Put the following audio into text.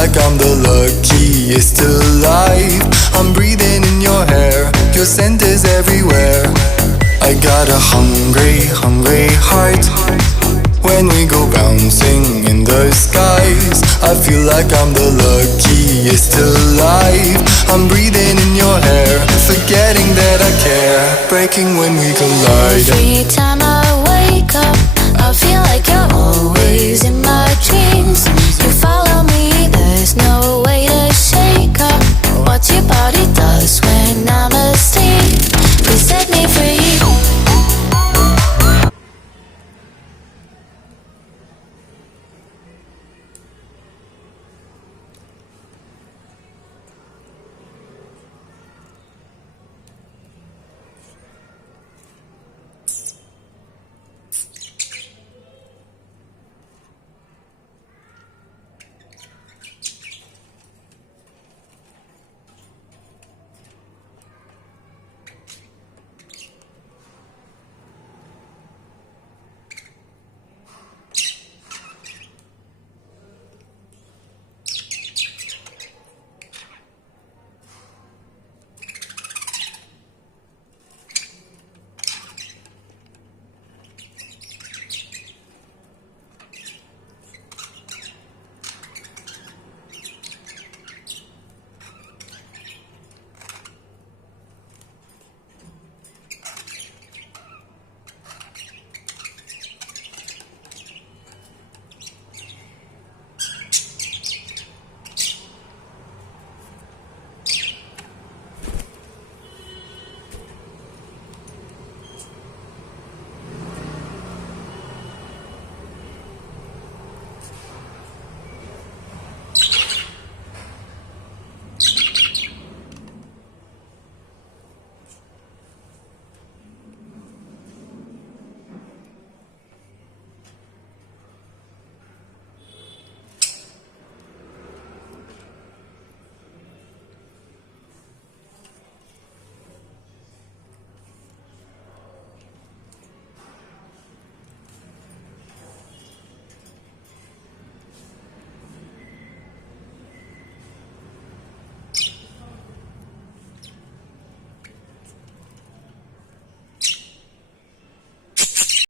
like I'm the luckiest alive. I'm breathing in your hair, your scent is everywhere. I got a hungry, hungry heart. When we go bouncing in the skies, I feel like I'm the luckiest alive. I'm breathing in your hair, forgetting that I care, breaking when we collide. Every time I